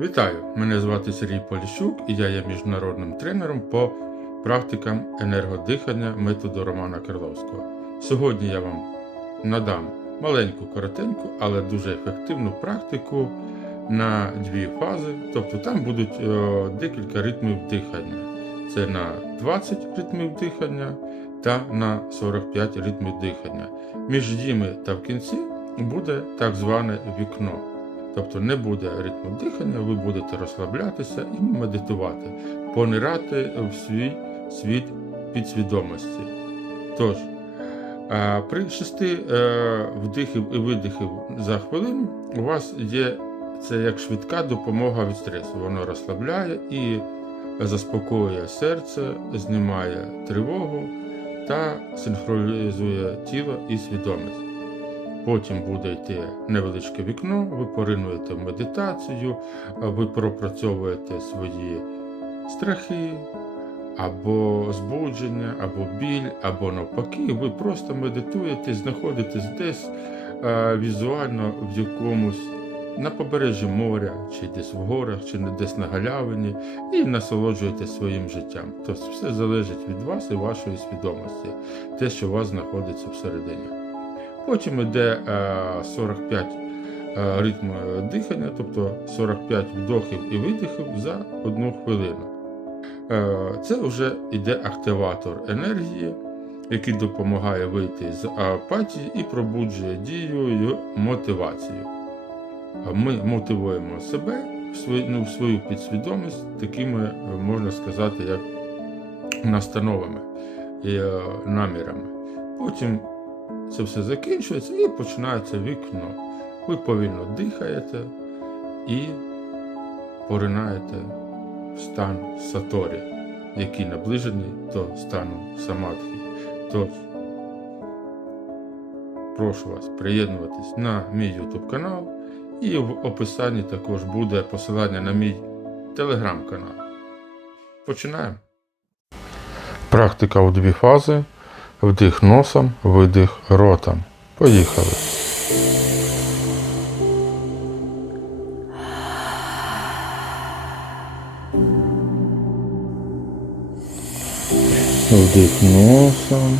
Вітаю! Мене звати Сергій Поліщук і я є міжнародним тренером по практикам енергодихання методу Романа Карловського. Сьогодні я вам надам маленьку, коротеньку, але дуже ефективну практику на дві фази. Тобто там будуть е, декілька ритмів дихання. Це на 20 ритмів дихання та на 45 ритмів дихання. Між ними та в кінці буде так зване вікно. Тобто не буде ритму дихання, ви будете розслаблятися і медитувати, понирати в свій світ підсвідомості. Тож, при шести е, вдихів і видихів за хвилину у вас є це як швидка допомога від стресу. Воно розслабляє і заспокоює серце, знімає тривогу та синхронізує тіло і свідомість. Потім буде йти невеличке вікно, ви поринуєте в медитацію, ви пропрацьовуєте свої страхи, або збудження, або біль, або навпаки. Ви просто медитуєте, знаходитесь десь візуально в якомусь на побережжі моря, чи десь в горах, чи десь на галявині, і насолоджуєтесь своїм життям. Тобто все залежить від вас і вашої свідомості, те, що у вас знаходиться всередині. Потім йде е, 45 е, ритм дихання, тобто 45 вдохів і видихів за одну хвилину. Е, Це вже йде активатор енергії, який допомагає вийти з апатії і пробуджує дію і мотивацію. Ми мотивуємо себе ну, свою підсвідомість такими, е, можна сказати, як настановами і е, намірами. Потім це все закінчується і починається вікно. Ви повільно дихаєте і поринаєте в стан саторі, який наближений до стану самадхі. Тож, прошу вас приєднуватись на мій YouTube канал, і в описанні також буде посилання на мій телеграм-канал. Починаємо. Практика у дві фази. Вдих носом, видих ротом. Поїхали. Вдих носом,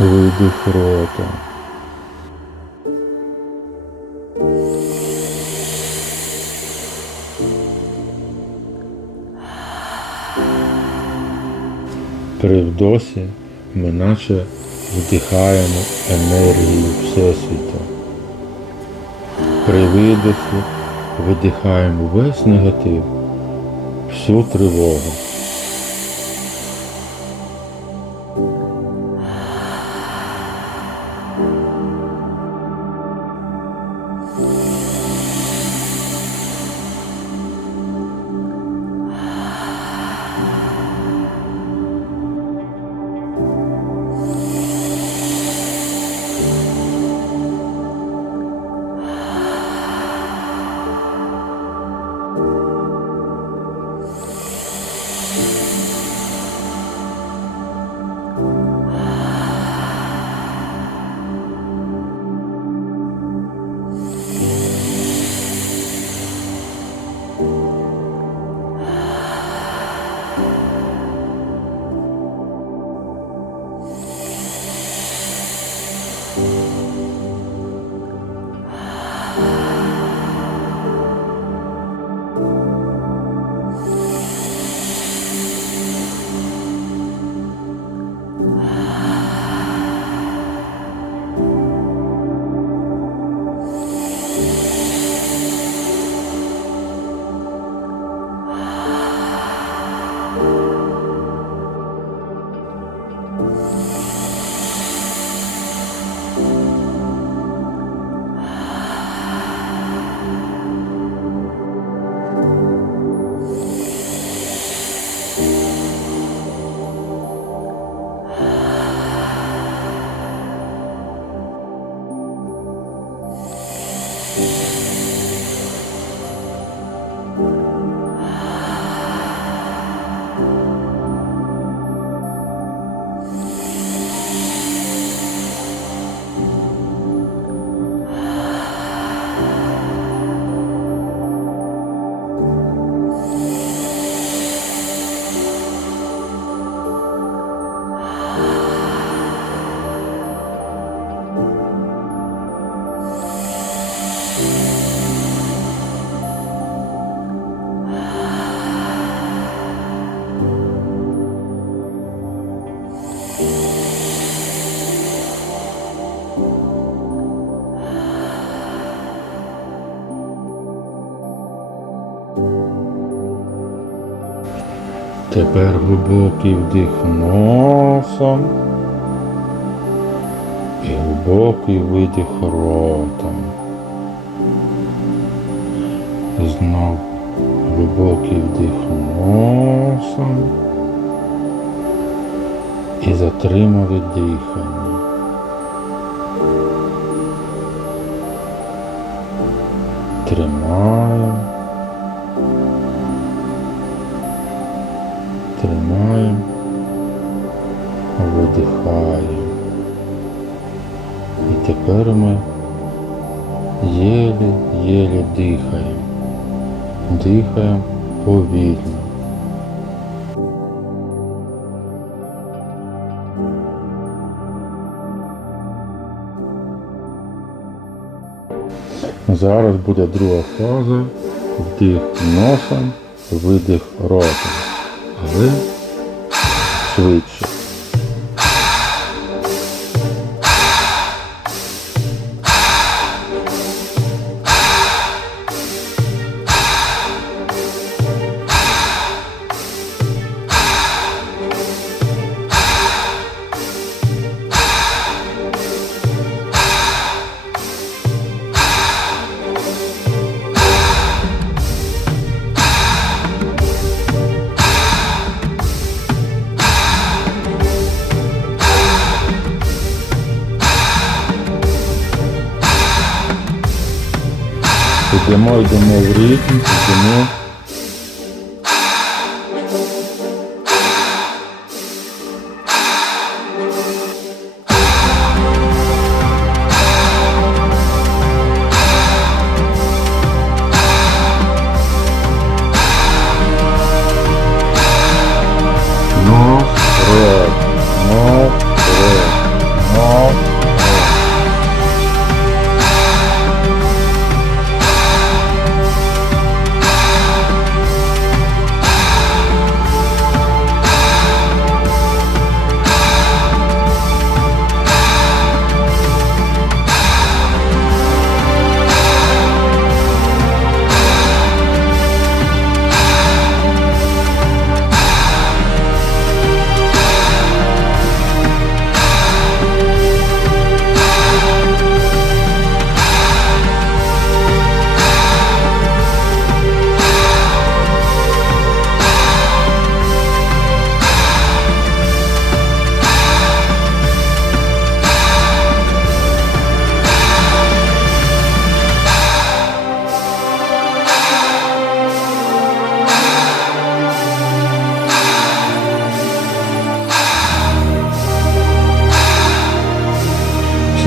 видих ротом. При вдосі ми наче вдихаємо енергію Всесвіту. При видиху видихаємо весь негатив, всю тривогу. Тепер глибокий вдих носом і глибокий видих ротом. Знов глибокий вдих носом і затримали дихання. Тримаємо. Тепер ми єлі-єлі дихаємо. Дихаємо повільно. Зараз буде друга фаза. Вдих носом, видих ротом. Але швидше. Йдемо, йдемо в ритм, йдемо.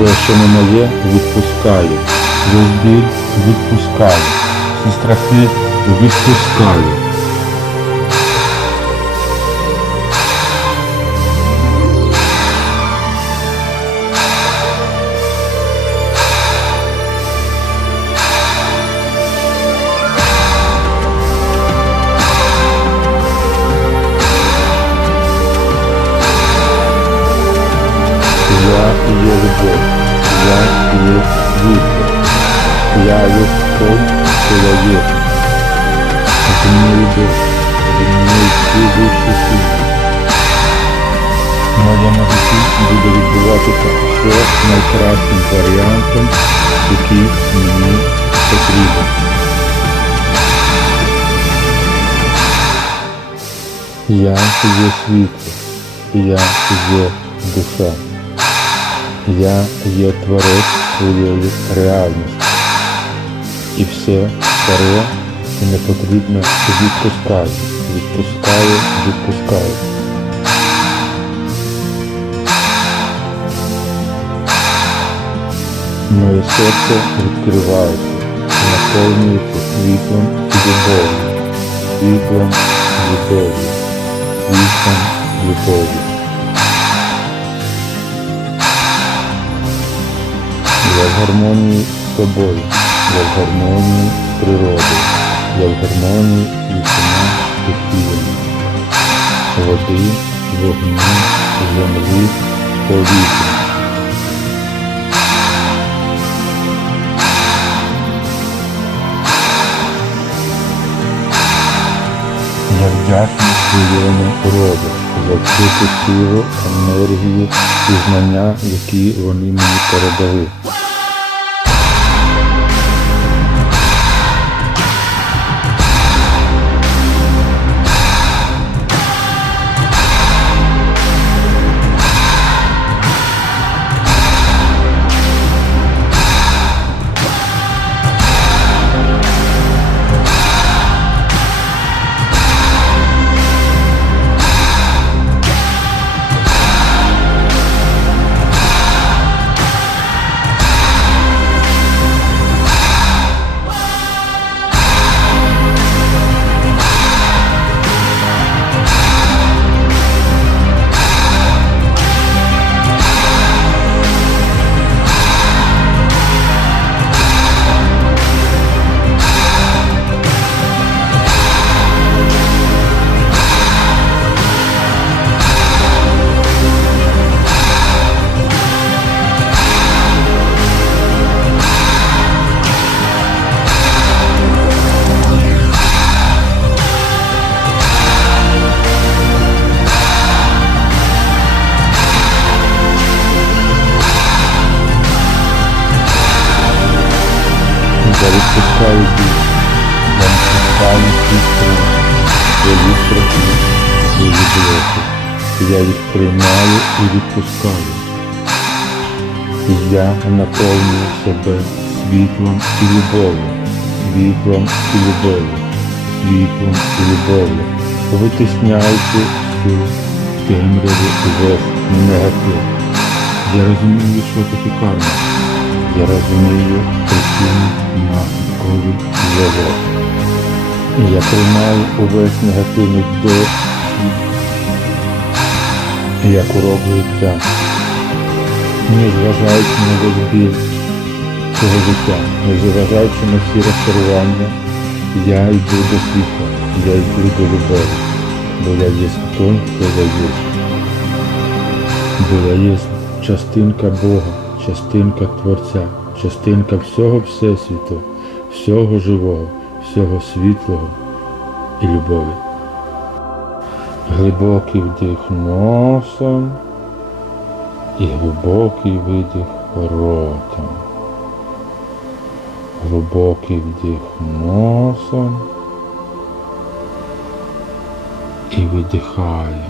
Все, що не моє, відпускаю. Весь біль відпускаю. Всі страхи відпускаю. Є. Зі мною Бог, зі мною всі вищі сили. В моєму житті буде відбуватися все найкращим варіантом, який мені потрібен. Я є світло, я є душа. Я є творець своєї реальності. І все старе і непотрібне відпускаю, відпускаю, відпускаю. Моє серце відкривається, наповнюється світлом і любов'ю, світлом любов'ю, світлом любов'ю. Я в гармонії з собою, я в гармонії з природою, я в гармонії з усіма стихіями. Води, вогню, землі, повітря. Я вдячний мільйони робить за всю ту силу, енергію і знання, які вони мені передали. Я їх приймаю і відпускаю. Я наповнюю себе світлом і любов'ю, світлом і любов'ю, світлом і любов'ю, витисняючи всю темряву і весь негатив. Я розумію, що таке карма. Я розумію причину наслідковий зв'язок. Я приймаю увесь негативний досвід як життя. Не зважаючи на весь біль цього життя, не зважаючи на всі розчарування, я йду до світла, я йду до любові, бо я є той, хто я є. Бо я є частинка Бога, частинка Творця, частинка всього Всесвіту, всього живого, всього світлого і любові. Глибокий вдих носом і глибокий видих ротом. Глибокий вдих носом і видихаємо.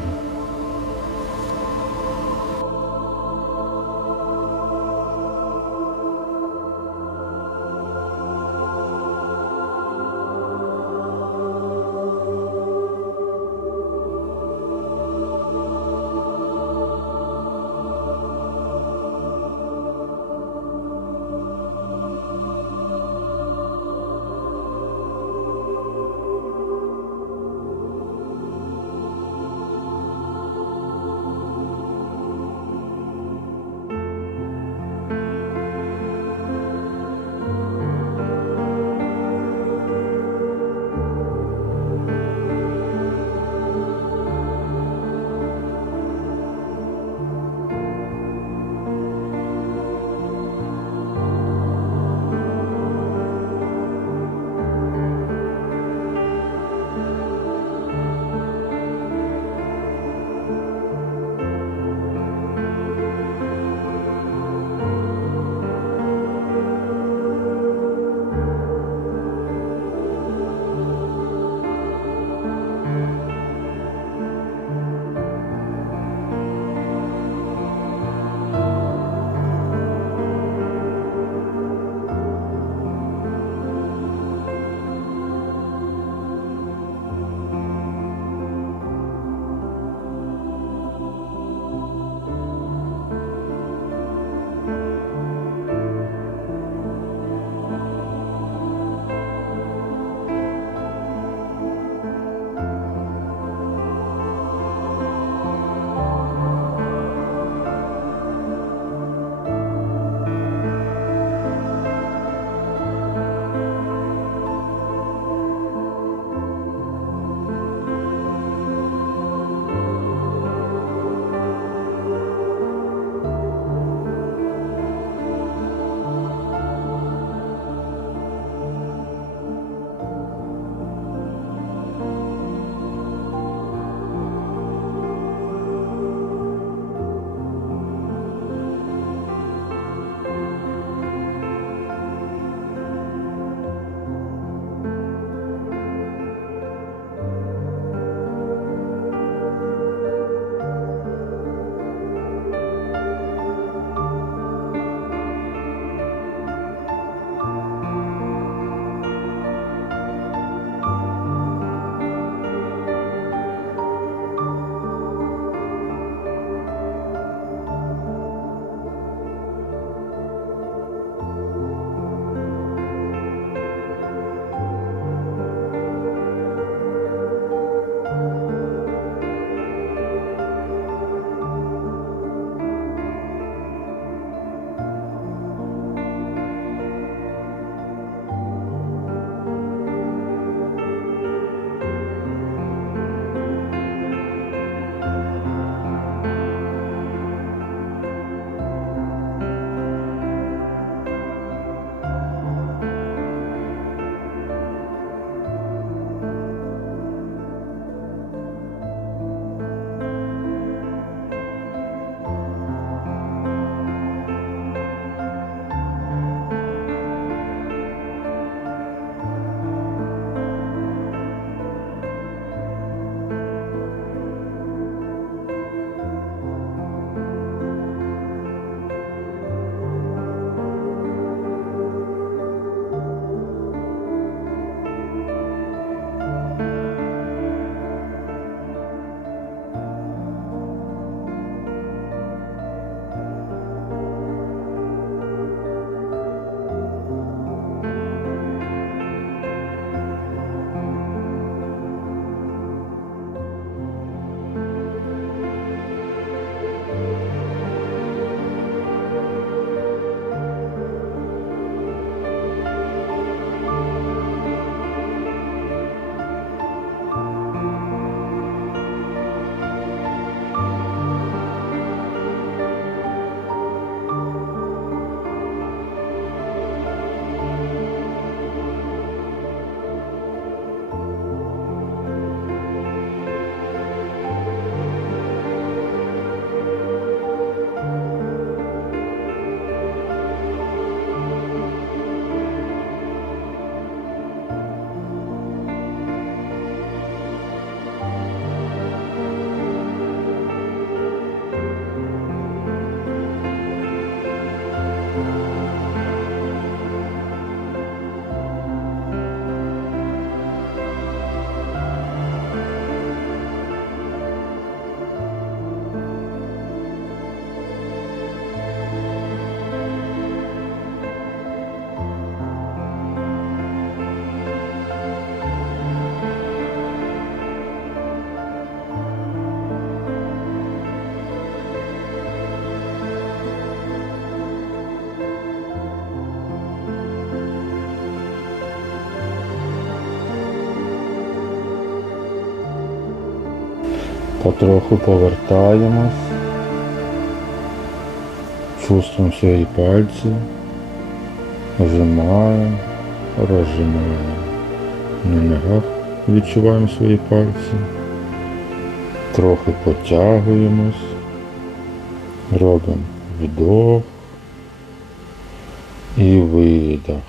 Потроху повертаємось. Чувствуємо свої пальці. Нажимаємо, розжимаємо. На ногах відчуваємо свої пальці. Трохи потягуємось. Робимо вдох і видох.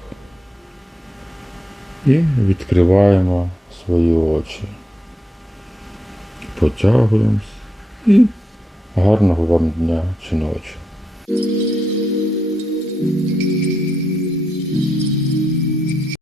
І відкриваємо свої очі. Потягуємось і гарного вам дня чи ночі.